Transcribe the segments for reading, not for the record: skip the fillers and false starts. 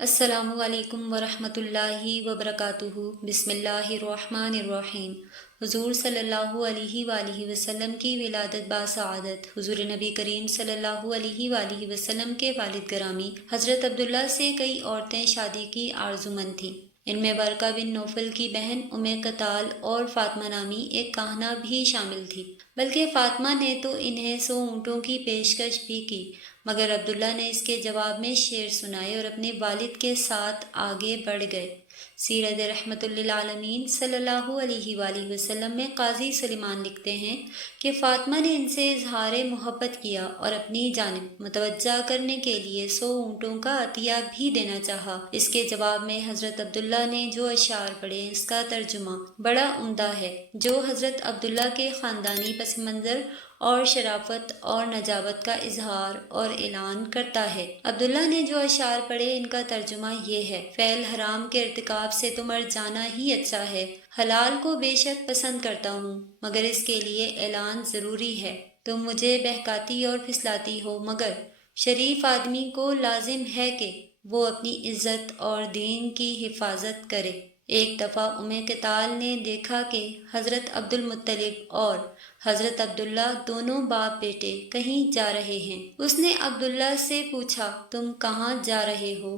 السلام علیکم ورحمۃ اللہ وبرکاتہ۔ بسم اللہ الرحمن الرحیم۔ حضور صلی اللہ علیہ وآلہ وسلم کی ولادت باسعادت۔ حضور نبی کریم صلی اللہ علیہ وآلہ وسلم کے والد گرامی حضرت عبداللہ سے کئی عورتیں شادی کی آرزومند تھیں۔ ان میں ورقہ بن نوفل کی بہن ام قتال اور فاطمہ نامی ایک کاہنہ بھی شامل تھی، بلکہ فاطمہ نے تو انہیں 100 اونٹوں کی پیشکش بھی کی، مگر عبداللہ نے اس کے جواب میں شعر سنائے اور اپنے والد کے ساتھ آگے بڑھ گئے۔ سیرت رحمت للعالمین صلی اللہ علیہ وآلہ وسلم میں قاضی سلیمان لکھتے ہیں کہ فاطمہ نے ان سے اظہار محبت کیا اور اپنی جانب متوجہ کرنے کے لیے 100 اونٹوں کا عطیہ بھی دینا چاہا۔ اس کے جواب میں حضرت عبداللہ نے جو اشعار پڑھے، اس کا ترجمہ بڑا عمدہ ہے، جو حضرت عبداللہ کے خاندانی پس منظر اور شرافت اور نجابت کا اظہار اور اعلان کرتا ہے۔ عبداللہ نے جو اشعار پڑھے، ان کا ترجمہ یہ ہے: فعل حرام کے ارتکاب سے تو مر جانا ہی اچھا ہے، حلال کو بے شک پسند کرتا ہوں، مگر اس کے لیے اعلان ضروری ہے۔ تم مجھے بہکاتی اور پھسلاتی ہو، مگر شریف آدمی کو لازم ہے کہ وہ اپنی عزت اور دین کی حفاظت کرے۔ ایک دفعہ ام قتال نے دیکھا کہ حضرت عبد المطلب اور حضرت عبداللہ دونوں باپ بیٹے کہیں جا رہے ہیں۔ اس نے عبداللہ سے پوچھا، تم کہاں جا رہے ہو؟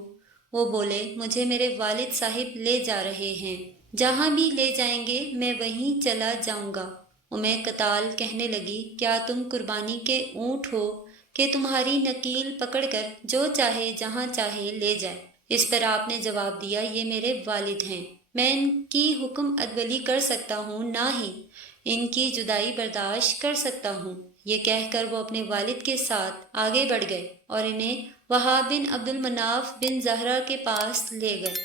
وہ بولے، مجھے میرے والد صاحب لے جا رہے ہیں، جہاں بھی لے جائیں گے میں وہیں چلا جاؤں گا۔ ام قتال کہنے لگی، کیا تم قربانی کے اونٹ ہو کہ تمہاری نکیل پکڑ کر جو چاہے جہاں چاہے لے جائے؟ اس پر آپ نے جواب دیا، یہ میرے والد ہیں، میں ان کی حکم عدولی کر سکتا ہوں، نہ ہی ان کی جدائی برداشت کر سکتا ہوں۔ یہ کہہ کر وہ اپنے والد کے ساتھ آگے بڑھ گئے اور انہیں وہاب بن عبد المناف بن زہرہ کے پاس لے گئے،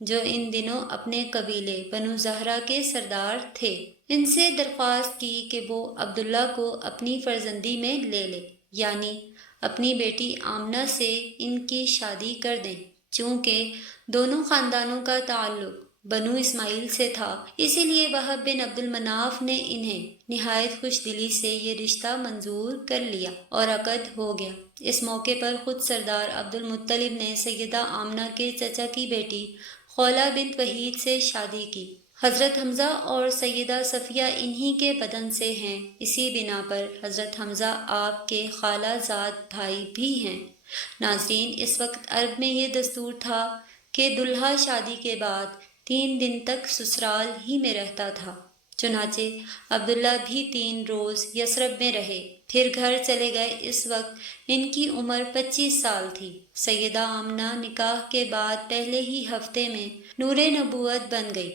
جو ان دنوں اپنے قبیلے بنو زہرہ کے سردار تھے۔ ان سے درخواست کی کہ وہ عبداللہ کو اپنی فرزندی میں لے لے، یعنی اپنی بیٹی آمنہ سے ان کی شادی کر دیں۔ چونکہ دونوں خاندانوں کا تعلق بنو اسماعیل سے تھا، اسی لیے وہب بن عبد المناف نے انہیں نہایت خوش دلی سے یہ رشتہ منظور کر لیا اور عقد ہو گیا۔ اس موقع پر خود سردار عبد المطلب نے سیدہ آمنہ کے چچا کی بیٹی خولہ بنت وحید سے شادی کی۔ حضرت حمزہ اور سیدہ صفیہ انہی کے بدن سے ہیں، اسی بنا پر حضرت حمزہ آپ کے خالہ زاد بھائی بھی ہیں۔ ناظرین، اس وقت عرب میں یہ دستور تھا کہ دلہا شادی کے بعد 3 دن تک سسرال ہی میں رہتا تھا۔ چنانچہ عبداللہ بھی 3 روز یثرب میں رہے، پھر گھر چلے گئے۔ اس وقت ان کی عمر 25 سال تھی۔ سیدہ آمنہ نکاح کے بعد پہلے ہی ہفتے میں نور نبوت بن گئی۔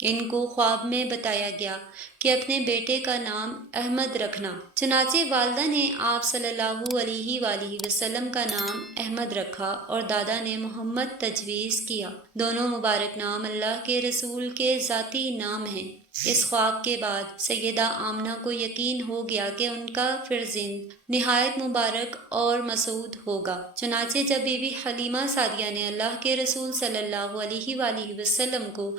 ان کو خواب میں بتایا گیا کہ اپنے بیٹے کا نام احمد رکھنا۔ چنانچہ والدہ نے آپ صلی اللہ علیہ وآلہ وسلم کا نام احمد رکھا اور دادا نے محمد تجویز کیا۔ دونوں مبارک نام اللہ کے رسول کے ذاتی نام ہیں۔ اس خواب کے بعد سیدہ آمنہ کو یقین ہو گیا کہ ان کا فرزند نہایت مبارک اور مسعود ہوگا۔ چنانچہ جب بی بی حلیمہ سعدیہ نے اللہ کے رسول صلی اللہ علیہ وآلہ وسلم کو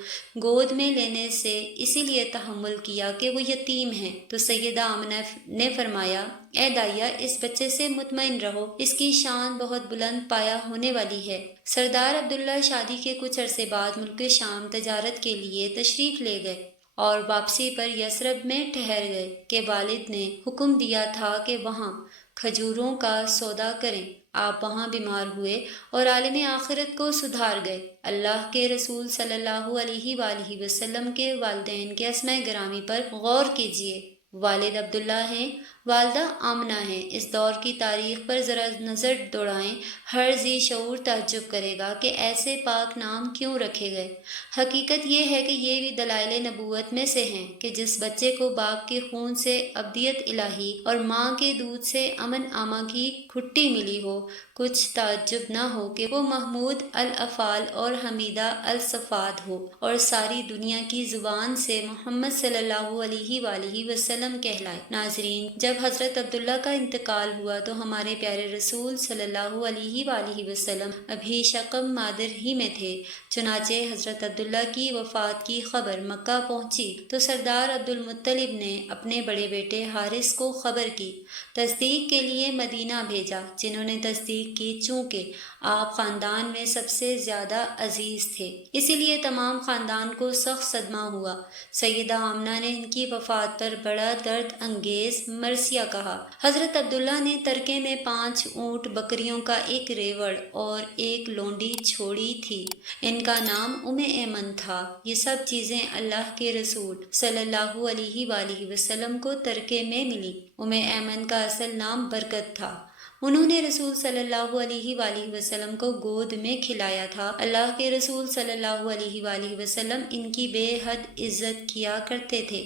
گود میں لینے سے اسی لیے تحمل کیا کہ وہ یتیم ہیں، تو سیدہ آمنہ نے فرمایا، اے دائیہ، اس بچے سے مطمئن رہو، اس کی شان بہت بلند پایا ہونے والی ہے۔ سردار عبداللہ شادی کے کچھ عرصے بعد ملک شام تجارت کے لیے تشریف لے گئے اور واپسی پر یثرب میں ٹھہر گئے کہ والد نے حکم دیا تھا کہ وہاں کھجوروں کا سودا کریں۔ آپ وہاں بیمار ہوئے اور عالم آخرت کو سدھار گئے۔ اللہ کے رسول صلی اللہ علیہ وآلہ وسلم کے والدین کے اسماء گرامی پر غور کیجیے۔ والد عبداللہ ہیں، والدہ آمنہ ہیں۔ اس دور کی تاریخ پر ذرا نظر دوڑائیں، ہر ذی شعور تعجب کرے گا کہ ایسے پاک نام کیوں رکھے گئے۔ حقیقت یہ ہے کہ یہ بھی دلائل نبوت میں سے ہیں کہ جس بچے کو باپ کے خون سے ابدیت الہی اور ماں کے دودھ سے امن آماں کی کھٹی ملی ہو، کچھ تعجب نہ ہو کہ وہ محمود الافعال اور حمیدہ الصفات ہو اور ساری دنیا کی زبان سے محمد صلی اللہ علیہ وآلہ وسلم کہلائے۔ ناظرین، جب جب حضرت عبداللہ کا انتقال ہوا تو ہمارے پیارے رسول صلی اللہ علیہ وآلہ وسلم ابھی شقم مادر ہی میں تھے۔ چنانچہ حضرت عبداللہ کی وفات کی خبر مکہ پہنچی تو سردار عبدالمطلب نے اپنے بڑے بیٹے حارث کو خبر کی، تصدیق کے لیے مدینہ بھیجا، جنہوں نے تصدیق کی چونکہ آپ خاندان میں سب سے زیادہ عزیز تھے، اسی لیے تمام خاندان کو سخت صدمہ ہوا۔ سیدہ آمنہ نے ان کی وفات پر بڑا درد انگیز مرثیہ کہا۔ حضرت عبداللہ نے ترکے میں 5 اونٹ، بکریوں کا ایک ریوڑ اور ایک لونڈی چھوڑی تھی، ان کا نام ایمن تھا۔ یہ سب چیزیں اللہ کے رسول صلی اللہ علیہ وآلہ وسلم کو ترکے میں ملی۔ ایمن کا اصل نام برکت تھا۔ انہوں نے رسول صلی اللہ علیہ وآلہ وسلم کو گود میں کھلایا تھا۔ اللہ کے رسول صلی اللہ علیہ وآلہ وسلم ان کی بے حد عزت کیا کرتے تھے۔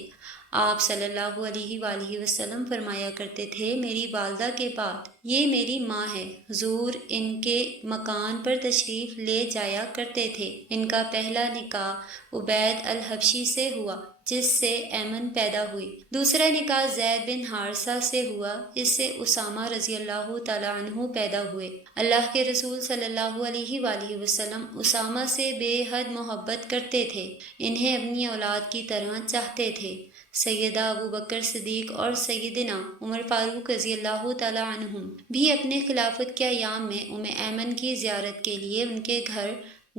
آپ صلی اللہ علیہ وآلہ وسلم فرمایا کرتے تھے، میری والدہ کے بعد یہ میری ماں ہے۔ حضور ان کے مکان پر تشریف لے جایا کرتے تھے۔ ان کا پہلا نکاح عبید الحبشی سے ہوا، جس سے ایمن پیدا ہوئی۔ دوسرا نکاح زید بن حارثہ سے ہوا، اس سے اسامہ رضی اللہ تعالیٰ عنہ پیدا ہوئے۔ اللہ کے رسول صلی اللہ علیہ وآلہ وسلم اسامہ سے بے حد محبت کرتے تھے، انہیں اپنی اولاد کی طرح چاہتے تھے۔ سیدہ ابو بکر صدیق اور سیدنا عمر فاروق رضی اللہ تعالیٰ عنہم بھی اپنے خلافت کے ایام میں ایمن کی زیارت کے لیے ان کے گھر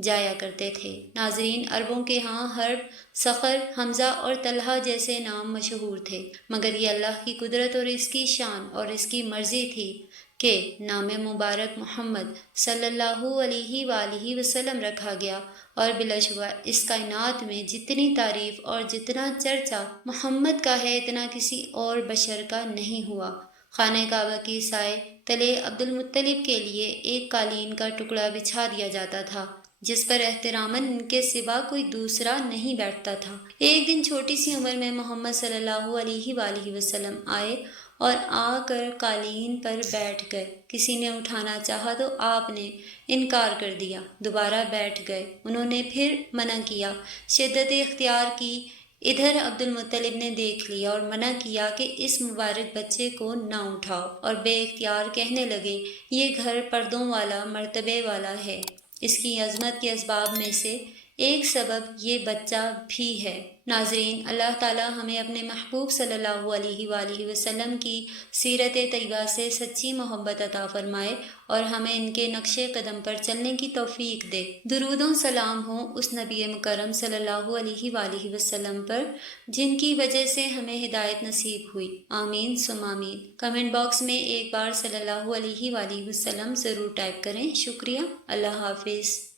جایا کرتے تھے۔ ناظرین، عربوں کے ہاں حرب، صخر، حمزہ اور طلحہ جیسے نام مشہور تھے، مگر یہ اللہ کی قدرت اور اس کی شان اور اس کی مرضی تھی کہ نام مبارک محمد صلی اللہ علیہ وآلہ وسلم رکھا گیا، اور بلا شبہ اس کائنات میں جتنی تعریف اور جتنا چرچا محمد کا ہے اتنا کسی اور بشر کا نہیں ہوا۔ خانہ کعبہ کی سائے تلے عبدالمطلب کے لیے ایک قالین کا ٹکڑا بچھا دیا جاتا تھا، جس پر احتراماً ان کے سوا کوئی دوسرا نہیں بیٹھتا تھا۔ ایک دن چھوٹی سی عمر میں محمد صلی اللہ علیہ وآلہ وسلم آئے اور آ کر قالین پر بیٹھ گئے۔ کسی نے اٹھانا چاہا تو آپ نے انکار کر دیا، دوبارہ بیٹھ گئے۔ انہوں نے پھر منع کیا، شدت اختیار کی۔ ادھر عبدالمطلب نے دیکھ لیا اور منع کیا کہ اس مبارک بچے کو نہ اٹھاؤ، اور بے اختیار کہنے لگے، یہ گھر پردوں والا، مرتبے والا ہے۔ اس کی عظمت کے اسباب میں سے ایک سبب یہ بچہ بھی ہے۔ ناظرین، اللہ تعالی ہمیں اپنے محبوب صلی اللہ علیہ وآلہ وسلم کی سیرت طیبہ سے سچی محبت عطا فرمائے اور ہمیں ان کے نقش قدم پر چلنے کی توفیق دے۔ درود و سلام ہوں اس نبی مکرم صلی اللہ علیہ وآلہ وسلم پر جن کی وجہ سے ہمیں ہدایت نصیب ہوئی۔ آمین ثم آمین۔ کمنٹ باکس میں ایک بار صلی اللہ علیہ وآلہ وسلم ضرور ٹائپ کریں۔ شکریہ۔ اللہ حافظ۔